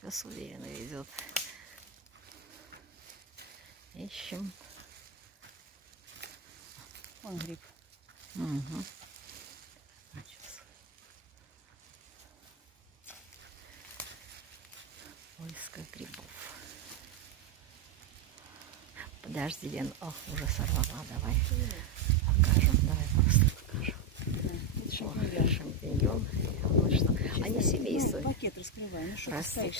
пес уверенно идет. Ищем. Вон гриб. Угу. Поиска грибов. Подожди, Лен. О, уже сорвала. Давай покажем. Давай просто покажем. Шампиньон. Вот что. Они семейство. Пакет раскрывай. Ну что ты Растут. стоишь?